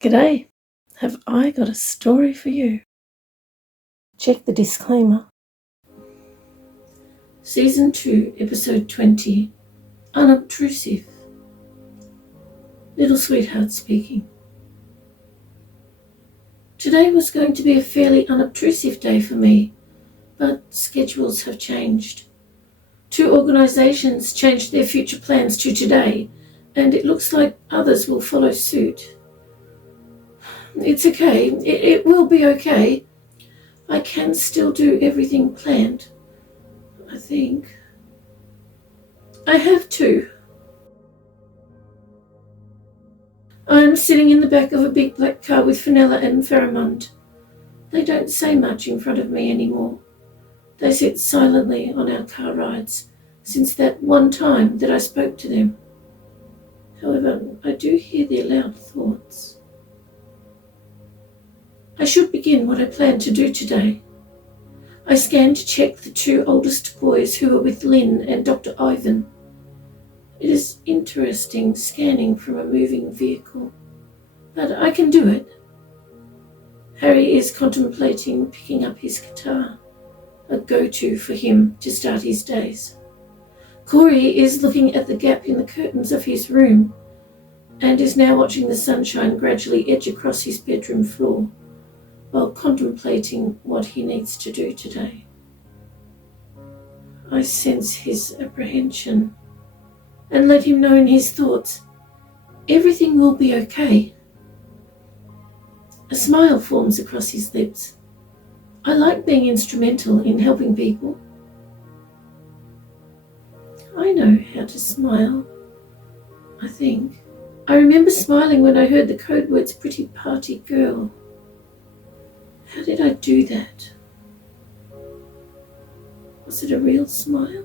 G'day, have I got a story for you? Check the disclaimer. Season 2, Episode 20, Unobtrusive. Little Sweetheart speaking. Today was going to be a fairly unobtrusive day for me, but schedules have changed. 2 organisations changed their future plans to today, and it looks like others will follow suit. It's okay. It will be okay. I can still do everything planned, I think. I have to. I am sitting in the back of a big black car with Fenella and Pheromond. They don't say much in front of me anymore. They sit silently on our car rides since that one time that I spoke to them. However, I do hear their loud thoughts. I should begin what I plan to do today. I scan to check the 2 oldest boys who are with Lynn and Dr. Ivan. It is interesting scanning from a moving vehicle, but I can do it. Harry is contemplating picking up his guitar, a go-to for him to start his days. Corey is looking at the gap in the curtains of his room and is now watching the sunshine gradually edge across his bedroom floor, while contemplating what he needs to do today. I sense his apprehension and let him know in his thoughts, everything will be okay. A smile forms across his lips. I like being instrumental in helping people. I know how to smile, I think. I remember smiling when I heard the code words pretty party girl. How did I do that? Was it a real smile?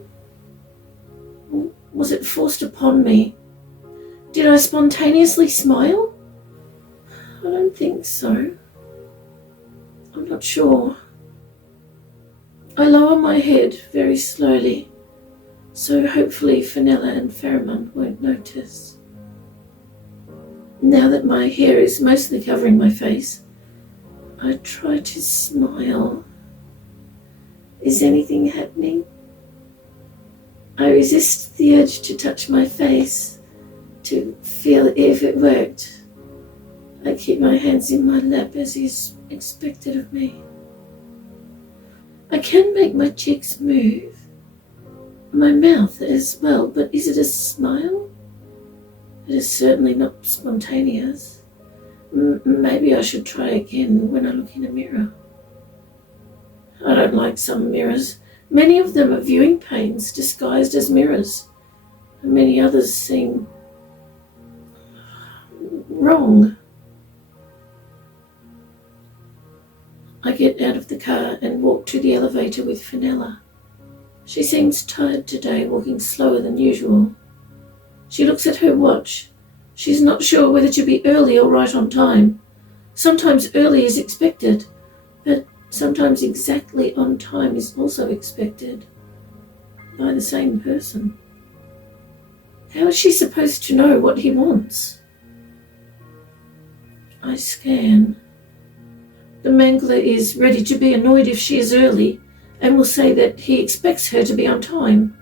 Or was it forced upon me? Did I spontaneously smile? I don't think so. I'm not sure. I lower my head very slowly, so hopefully Fenella and Pheromond won't notice. Now that my hair is mostly covering my face, I try to smile. Is anything happening? I resist the urge to touch my face, to feel if it worked. I keep my hands in my lap as is expected of me. I can make my cheeks move, my mouth as well, but is it a smile? It is certainly not spontaneous. Maybe I should try again when I look in a mirror. I don't like some mirrors. Many of them are viewing panes disguised as mirrors. And many others seem wrong. I get out of the car and walk to the elevator with Fenella. She seems tired today, walking slower than usual. She looks at her watch. She's not sure whether to be early or right on time. Sometimes early is expected, but sometimes exactly on time is also expected by the same person. How is she supposed to know what he wants? I scan. The mangler is ready to be annoyed if she is early and will say that he expects her to be on time.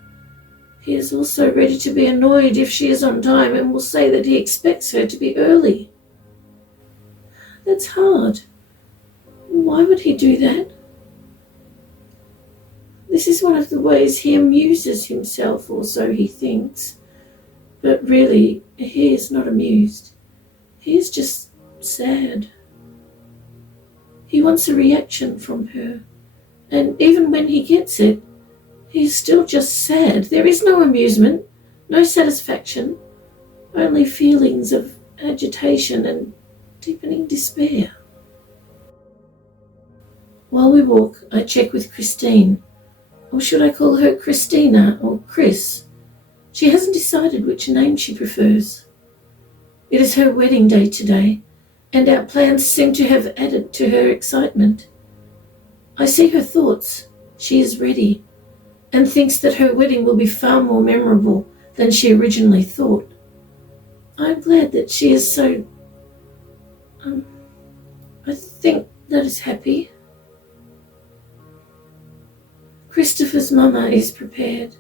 He is also ready to be annoyed if she is on time and will say that he expects her to be early. That's hard. Why would he do that? This is one of the ways he amuses himself, or so he thinks. But really, he is not amused. He is just sad. He wants a reaction from her, and even when he gets it, he's still just sad. There is no amusement, no satisfaction, only feelings of agitation and deepening despair. While we walk, I check with Christine, or should I call her Christina or Chris? She hasn't decided which name she prefers. It is her wedding day today, and our plans seem to have added to her excitement. I see her thoughts. She is ready, and thinks that her wedding will be far more memorable than she originally thought. I'm glad that she is so that is happy. Christopher's mama is prepared.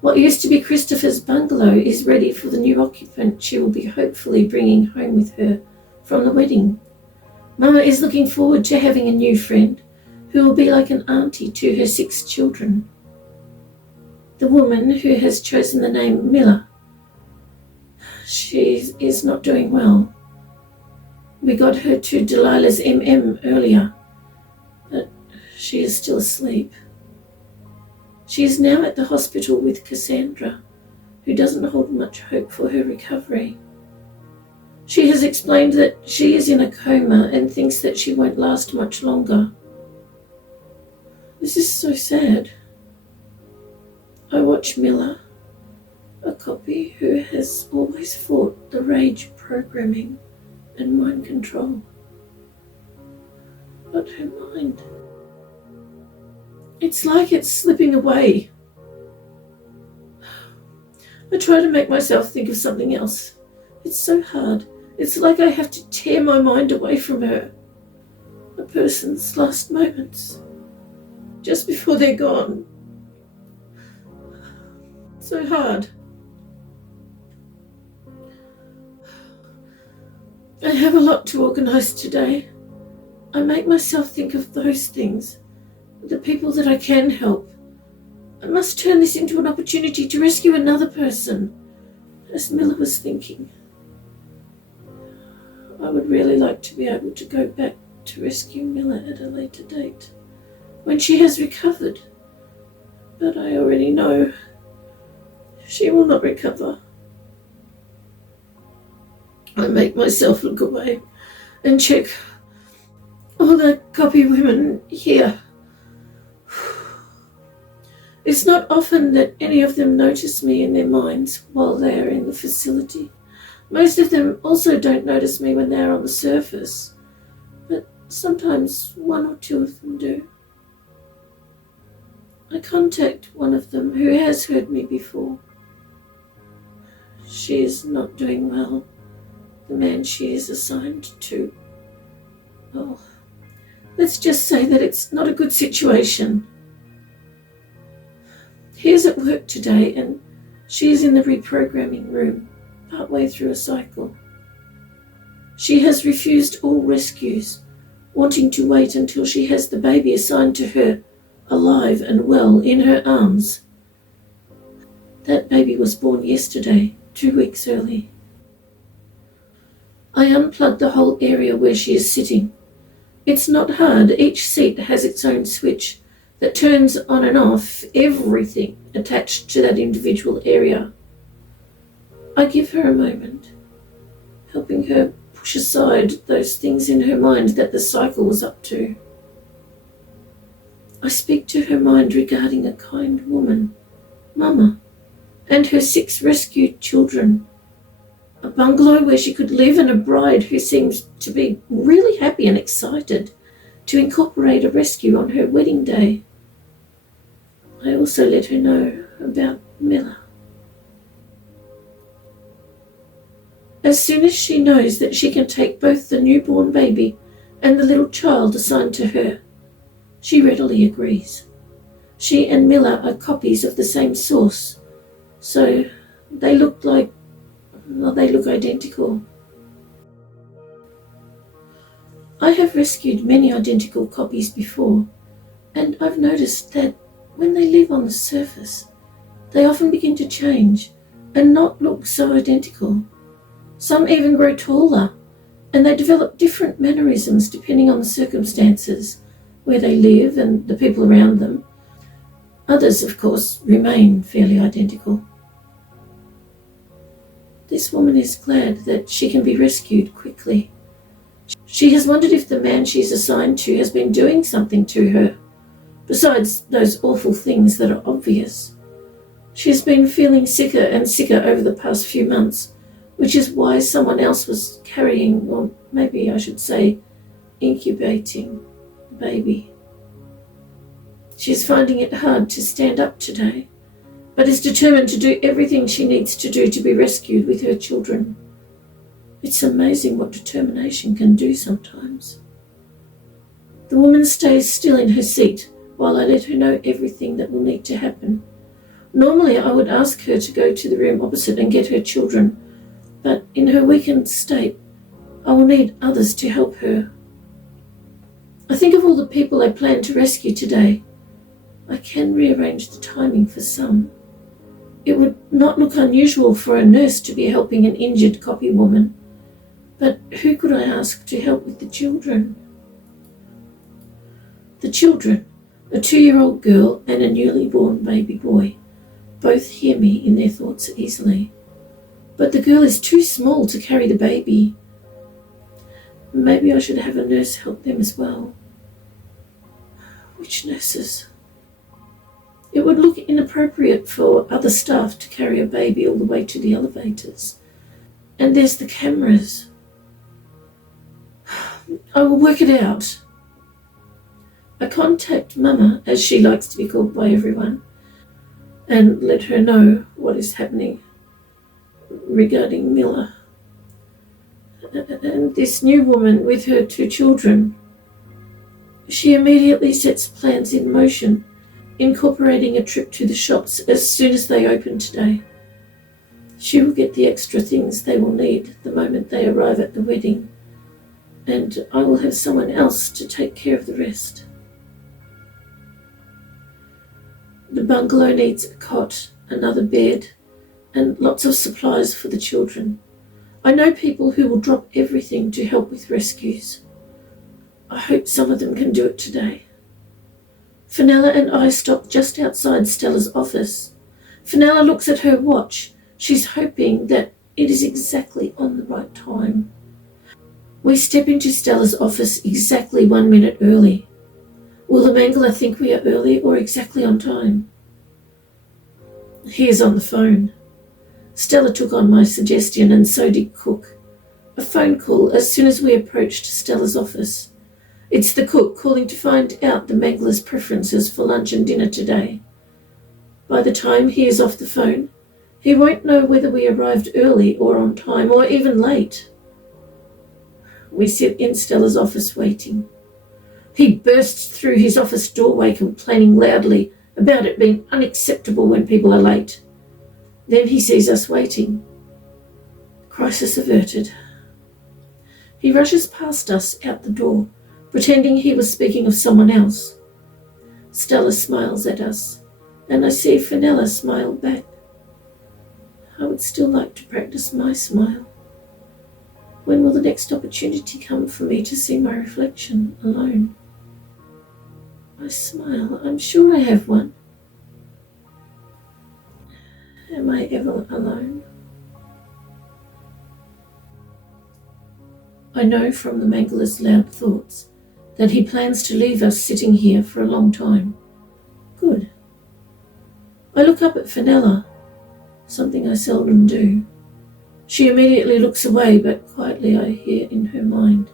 What used to be Christopher's bungalow is ready for the new occupant she will be hopefully bringing home with her from the wedding. Mama is looking forward to having a new friend who will be like an auntie to her 6 children. The woman who has chosen the name Miller, she is not doing well. We got her to Delilah's MM earlier, but she is still asleep. She is now at the hospital with Cassandra, who doesn't hold much hope for her recovery. She has explained that she is in a coma and thinks that she won't last much longer. This is so sad. I watch Miller, a copy who has always fought the rage programming and mind control. But her mind, it's like it's slipping away. I try to make myself think of something else. It's so hard. It's like I have to tear my mind away from her. A person's last moments, just before they're gone. So hard. I have a lot to organise today. I make myself think of those things, the people that I can help. I must turn this into an opportunity to rescue another person, as Miller was thinking. I would really like to be able to go back to rescue Miller at a later date, when she has recovered. But I already know she will not recover. I make myself look away and check all the copy women here. It's not often that any of them notice me in their minds while they are in the facility. Most of them also don't notice me when they are on the surface, but sometimes 1 or 2 of them do. I contact one of them who has heard me before. She is not doing well. The man she is assigned to, well, let's just say that it's not a good situation. He is at work today and she is in the reprogramming room, partway through a cycle. She has refused all rescues, wanting to wait until she has the baby assigned to her, alive and well, in her arms. That baby was born yesterday, 2 weeks early. I unplugged the whole area where she is sitting. It's not hard. Each seat has its own switch that turns on and off everything attached to that individual area. I give her a moment, helping her push aside those things in her mind that the cycle was up to. I speak to her mind regarding a kind woman, Mama, and her 6 rescued children, a bungalow where she could live, and a bride who seems to be really happy and excited to incorporate a rescue on her wedding day. I also let her know about Miller. As soon as she knows that she can take both the newborn baby and the little child assigned to her, she readily agrees. She and Miller are copies of the same source, so they look identical. I have rescued many identical copies before, and I've noticed that when they live on the surface, they often begin to change and not look so identical. Some even grow taller, and they develop different mannerisms depending on the circumstances, where they live and the people around them. Others, of course, remain fairly identical. This woman is glad that she can be rescued quickly. She has wondered if the man she's assigned to has been doing something to her, besides those awful things that are obvious. She has been feeling sicker and sicker over the past few months, which is why someone else was carrying, or maybe I should say, incubating the baby. She is finding it hard to stand up today, but is determined to do everything she needs to do to be rescued with her children. It's amazing what determination can do sometimes. The woman stays still in her seat while I let her know everything that will need to happen. Normally I would ask her to go to the room opposite and get her children, but in her weakened state, I will need others to help her. I think of all the people I plan to rescue today. I can rearrange the timing for some. It would not look unusual for a nurse to be helping an injured copy woman, but who could I ask to help with the children? The children, a 2-year-old girl and a newly born baby boy, both hear me in their thoughts easily. But the girl is too small to carry the baby. Maybe I should have a nurse help them as well. Which nurses? It would look inappropriate for other staff to carry a baby all the way to the elevators. And there's the cameras. I will work it out. I contact Mama, as she likes to be called by everyone, and let her know what is happening regarding Miller. And this new woman with her 2 children, she immediately sets plans in motion, incorporating a trip to the shops as soon as they open today. She will get the extra things they will need the moment they arrive at the wedding, and I will have someone else to take care of the rest. The bungalow needs a cot, another bed, and lots of supplies for the children. I know people who will drop everything to help with rescues. I hope some of them can do it today. Fenella and I stop just outside Stella's office. Fenella looks at her watch. She's hoping that it is exactly on the right time. We step into Stella's office exactly 1 minute early. Will the mangler think we are early or exactly on time? He is on the phone. Stella took on my suggestion and so did Cook. A phone call as soon as we approached Stella's office. It's the cook calling to find out the mangler's preferences for lunch and dinner today. By the time he is off the phone, he won't know whether we arrived early or on time or even late. We sit in Stella's office waiting. He bursts through his office doorway complaining loudly about it being unacceptable when people are late. Then he sees us waiting. Crisis averted. He rushes past us out the door, pretending he was speaking of someone else. Stella smiles at us, and I see Fenella smile back. I would still like to practice my smile. When will the next opportunity come for me to see my reflection alone? I smile. I'm sure I have one. Am I ever alone? I know from the mangler's loud thoughts that he plans to leave us sitting here for a long time. Good. I look up at Fenella, something I seldom do. She immediately looks away, but quietly I hear in her mind,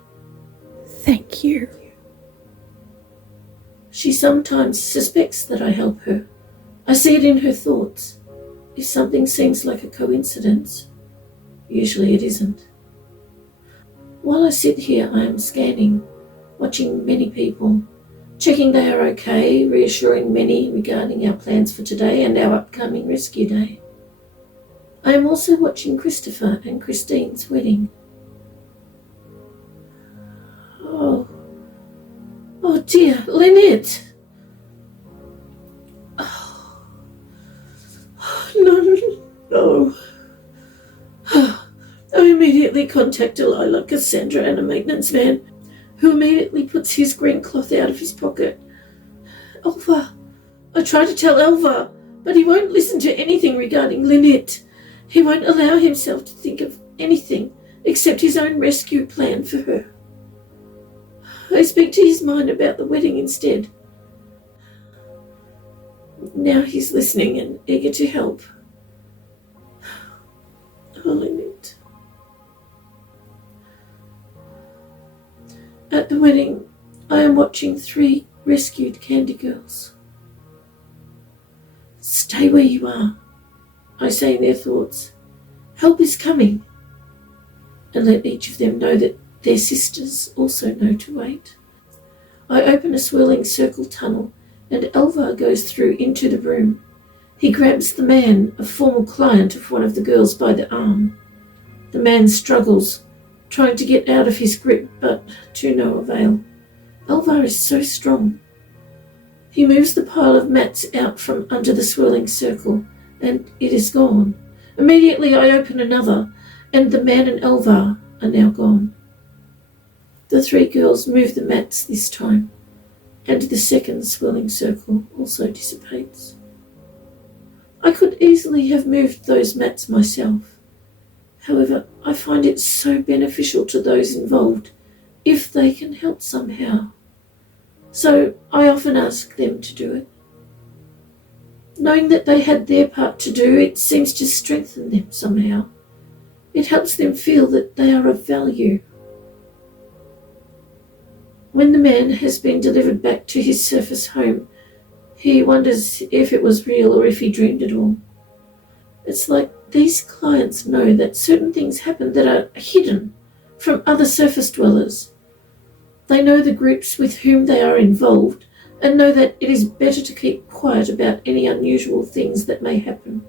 "Thank you." She sometimes suspects that I help her. I see it in her thoughts. If something seems like a coincidence, usually it isn't. While I sit here, I am scanning, watching many people, checking they are okay, reassuring many regarding our plans for today and our upcoming rescue day. I am also watching Christopher and Christine's wedding. Oh dear, Lynette! Oh, no. I immediately contact Delilah, Cassandra, and a maintenance man, who immediately puts his green cloth out of his pocket. Elva! I try to tell Elva, but he won't listen to anything regarding Lynette. He won't allow himself to think of anything except his own rescue plan for her. I speak to his mind about the wedding instead. Now he's listening and eager to help. Oh, Lynette. At the wedding, I am watching 3 rescued candy girls. Stay where you are, I say in their thoughts. Help is coming. And let each of them know that their sisters also know to wait. I open a swirling circle tunnel, and Elvar goes through into the room. He grabs the man, a former client of one of the girls, by the arm. The man struggles, trying to get out of his grip, but to no avail. Elvar is so strong. He moves the pile of mats out from under the swirling circle, and it is gone. Immediately I open another, and the man and Elvar are now gone. The three girls move the mats this time, and the second swirling circle also dissipates. I could easily have moved those mats myself. However, I find it so beneficial to those involved if they can help somehow. So I often ask them to do it. Knowing that they had their part to do, it seems to strengthen them somehow. It helps them feel that they are of value. When the man has been delivered back to his surface home, he wonders if it was real or if he dreamed it all. It's like these clients know that certain things happen that are hidden from other surface dwellers. They know the groups with whom they are involved and know that it is better to keep quiet about any unusual things that may happen.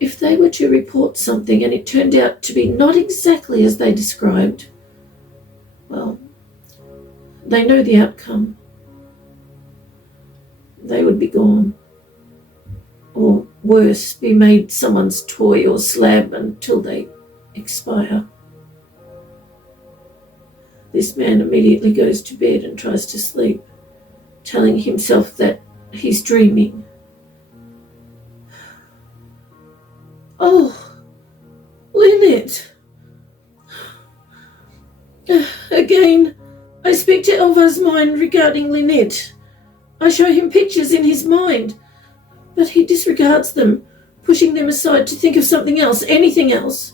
If they were to report something and it turned out to be not exactly as they described, well, they know the outcome. They would be gone. Or worse, be made someone's toy or slab until they expire. This man immediately goes to bed and tries to sleep, telling himself that he's dreaming. Oh, Lynette! Again, I speak to Elvar's mind regarding Lynette. I show him pictures in his mind, but he disregards them, pushing them aside to think of something else, anything else.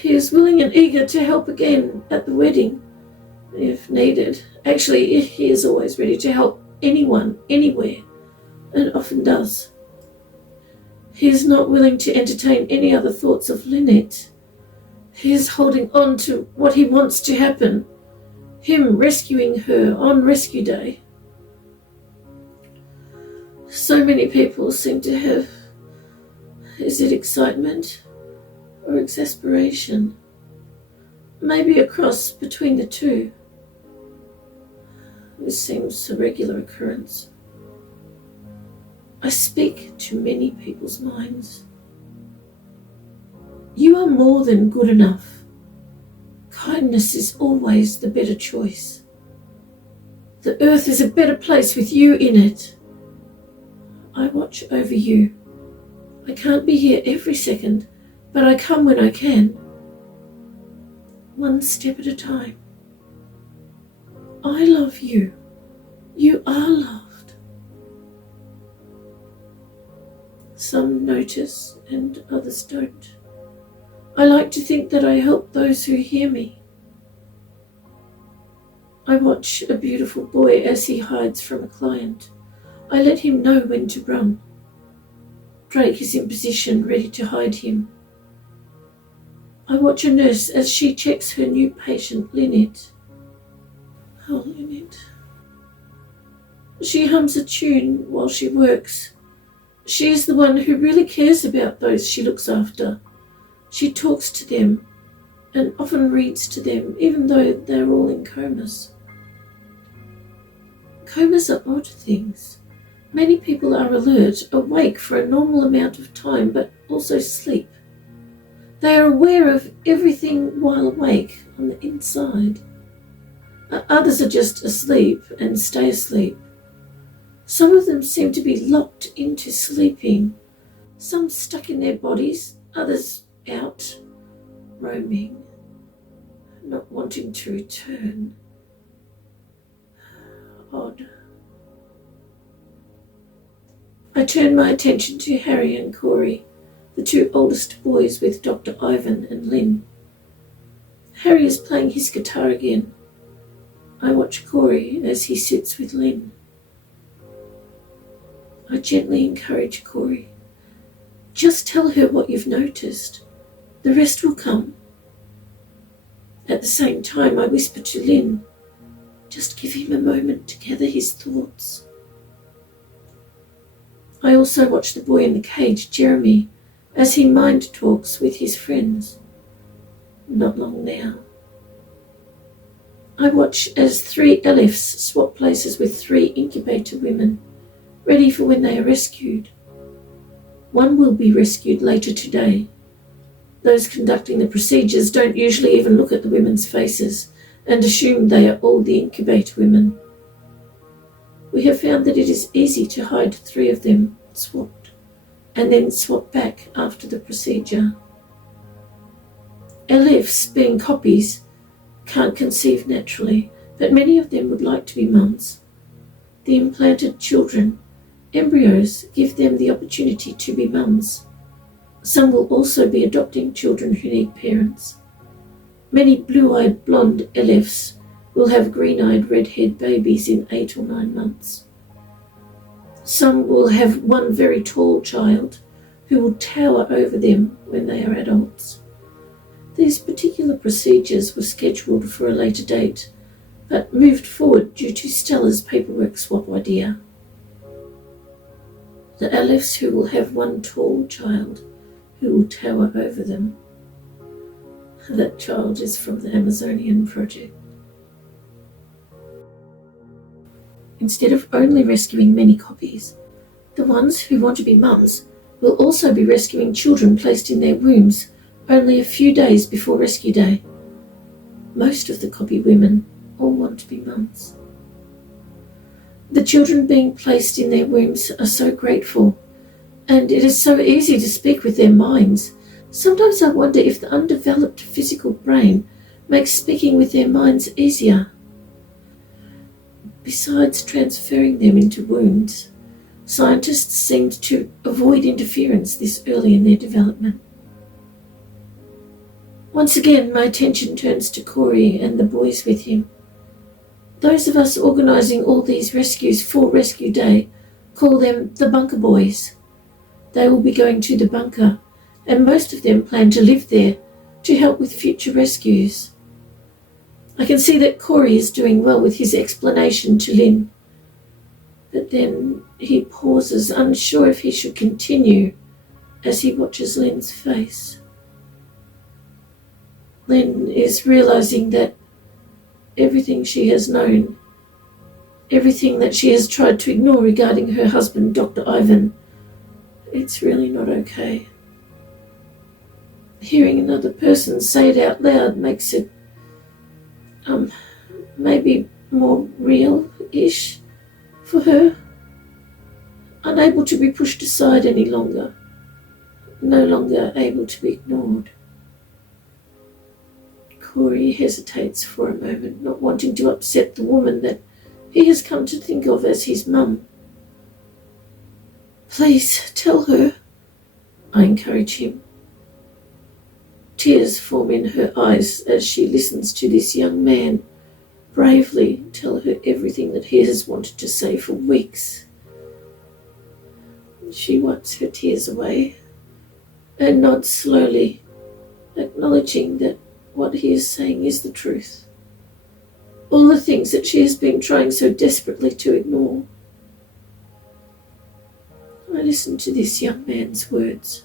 He is willing and eager to help again at the wedding, if needed. Actually, he is always ready to help anyone, anywhere, and often does. He is not willing to entertain any other thoughts of Lynette. He is holding on to what he wants to happen, him rescuing her on rescue day. So many people seem to have, is it excitement or exasperation? Maybe a cross between the two. This seems a regular occurrence. I speak to many people's minds. You are more than good enough. Kindness is always the better choice. The earth is a better place with you in it. I watch over you. I can't be here every second, but I come when I can. One step at a time. I love you. You are loved. Some notice and others don't. I like to think that I help those who hear me. I watch a beautiful boy as he hides from a client. I let him know when to run. Drake is in position, ready to hide him. I watch a nurse as she checks her new patient, Lynette. Oh, Lynette. She hums a tune while she works. She is the one who really cares about those she looks after. She talks to them and often reads to them, even though they're all in comas. Comas are odd things. Many people are alert, awake for a normal amount of time, but also sleep. They are aware of everything while awake on the inside. Others are just asleep and stay asleep. Some of them seem to be locked into sleeping, some stuck in their bodies, others out, roaming, not wanting to return. Odd. I turn my attention to Harry and Corey, the two oldest boys with Dr. Ivan and Lynn. Harry is playing his guitar again. I watch Corey as he sits with Lynn. I gently encourage Corey. Just tell her what you've noticed. The rest will come. At the same time, I whisper to Lynn, Just give him a moment to gather his thoughts. I also watch the boy in the cage, Jeremy, as he mind talks with his friends. Not long now. I watch as 3 Elifs swap places with 3 incubator women, ready for when they are rescued. One will be rescued later today. Those conducting the procedures don't usually even look at the women's faces and assume they are all the incubator women. We have found that it is easy to hide 3 of them swapped, and then swap back after the procedure. Elifs, being copies, can't conceive naturally, but many of them would like to be mums. The implanted children, embryos, give them the opportunity to be mums. Some will also be adopting children who need parents. Many blue-eyed blonde Elifs will have green-eyed red-haired babies in 8 or 9 months. Some will have one very tall child who will tower over them when they are adults. These particular procedures were scheduled for a later date, but moved forward due to Stella's paperwork swap idea. The Elifs who will have one tall child who will tower over them. That child is from the Amazonian project. Instead of only rescuing many copies, the ones who want to be mums will also be rescuing children placed in their wombs only a few days before rescue day. Most of the copy women all want to be mums. The children being placed in their wombs are so grateful, and it is so easy to speak with their minds. Sometimes I wonder if the undeveloped physical brain makes speaking with their minds easier. Besides transferring them into wounds, scientists seemed to avoid interference this early in their development. Once again, my attention turns to Corey and the boys with him. Those of us organising all these rescues for Rescue Day call them the Bunker Boys. They will be going to the bunker, and most of them plan to live there to help with future rescues. I can see that Corey is doing well with his explanation to Lynn, but then he pauses, unsure if he should continue, as he watches Lynn's face. Lynn is realising that everything she has known, everything that she has tried to ignore regarding her husband, Dr. Ivan, it's really not okay. Hearing another person say it out loud makes it maybe more real-ish for her. Unable to be pushed aside any longer, no longer able to be ignored. Corey hesitates for a moment, not wanting to upset the woman that he has come to think of as his mum. Please tell her, I encourage him. Tears form in her eyes as she listens to this young man bravely tell her everything that he has wanted to say for weeks. She wipes her tears away and nods slowly, acknowledging that what he is saying is the truth. All the things that she has been trying so desperately to ignore. I listen to this young man's words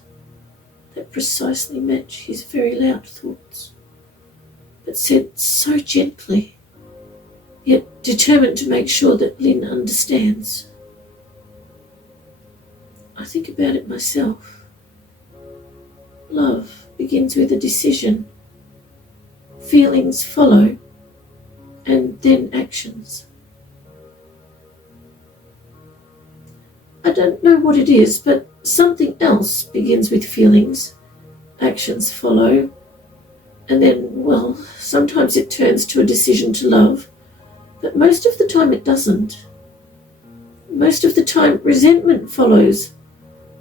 that precisely match his very loud thoughts, but said so gently, yet determined to make sure that Lynn understands. I think about it myself. Love begins with a decision. Feelings follow, and then actions. I don't know what it is, but something else begins with feelings. Actions follow, and then, well, sometimes it turns to a decision to love, but most of the time it doesn't. Most of the time resentment follows,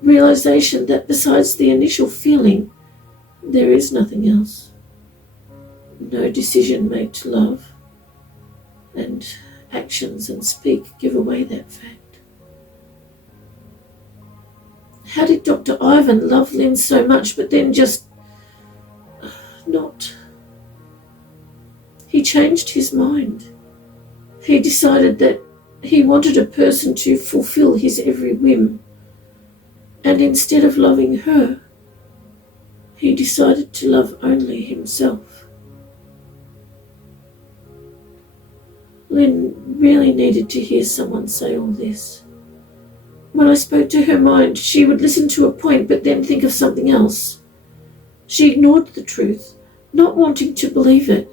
realization that besides the initial feeling, there is nothing else. No decision made to love, and actions and speak give away that fact. How did Dr. Ivan love Lynn so much but then just not? He changed his mind. He decided that he wanted a person to fulfill his every whim, and instead of loving her, he decided to love only himself. Lynn really needed to hear someone say all this. When I spoke to her mind, she would listen to a point but then think of something else. She ignored the truth, not wanting to believe it.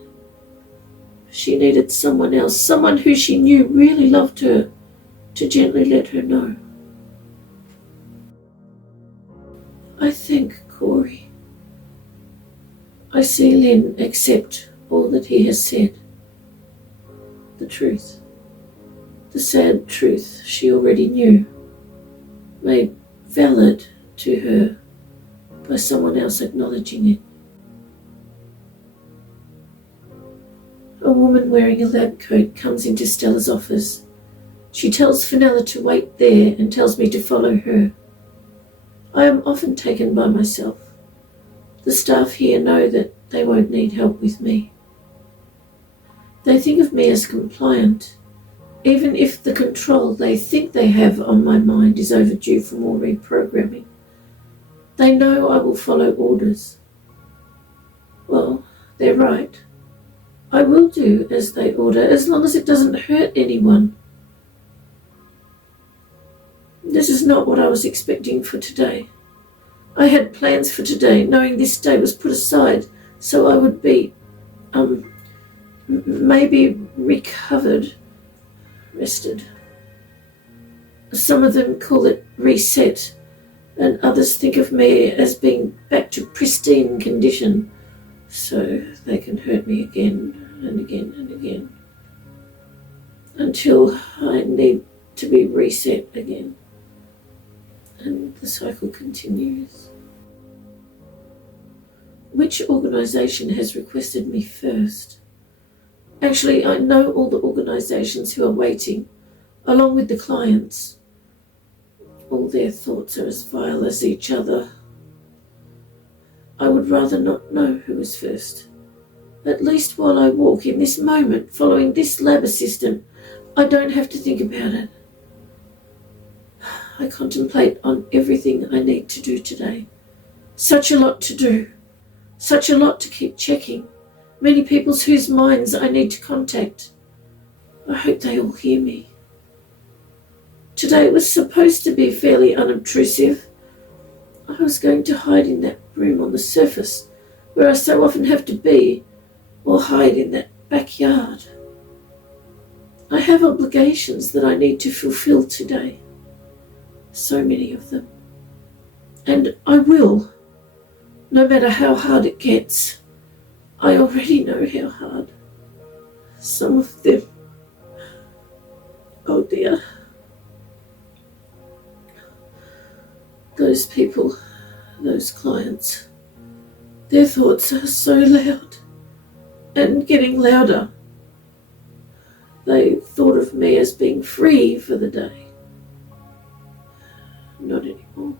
She needed someone else, someone who she knew really loved her, to gently let her know. I thank Corey. I see Lynn accept all that he has said. The truth, the sad truth she already knew, made valid to her by someone else acknowledging it. A woman wearing a lab coat comes into Stella's office. She tells Fenella to wait there and tells me to follow her. I am often taken by myself. The staff here know that they won't need help with me. They think of me as compliant, even if the control they think they have on my mind is overdue for more reprogramming. They know I will follow orders. Well, they're right. I will do as they order, as long as it doesn't hurt anyone. This is not what I was expecting for today. I had plans for today, knowing this day was put aside so I would be, maybe recovered, rested. Some of them call it reset, and others think of me as being back to pristine condition, so they can hurt me again and again and again, until I need to be reset again. And the cycle continues. Which organisation has requested me first? Actually, I know all the organisations who are waiting, along with the clients. All their thoughts are as vile as each other. I would rather not know who is first. At least while I walk in this moment, following this lab assistant, I don't have to think about it. I contemplate on everything I need to do today. Such a lot to do. Such a lot to keep checking. Many people whose minds I need to contact. I hope they all hear me. Today was supposed to be fairly unobtrusive. I was going to hide in that room on the surface, where I so often have to be, or hide in that backyard. I have obligations that I need to fulfill today. So many of them. And I will, no matter how hard it gets. I already know how hard. Some of them. Oh dear. Those people, those clients, their thoughts are so loud and getting louder. They thought of me as being free for the day. Not anymore.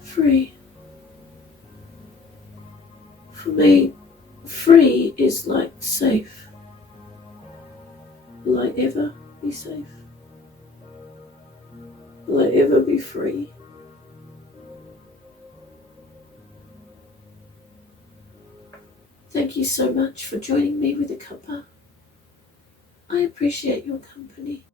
Free. For me, free is like safe. Will I ever be safe? Will I ever be free? Thank you so much for joining me with a cuppa. I appreciate your company.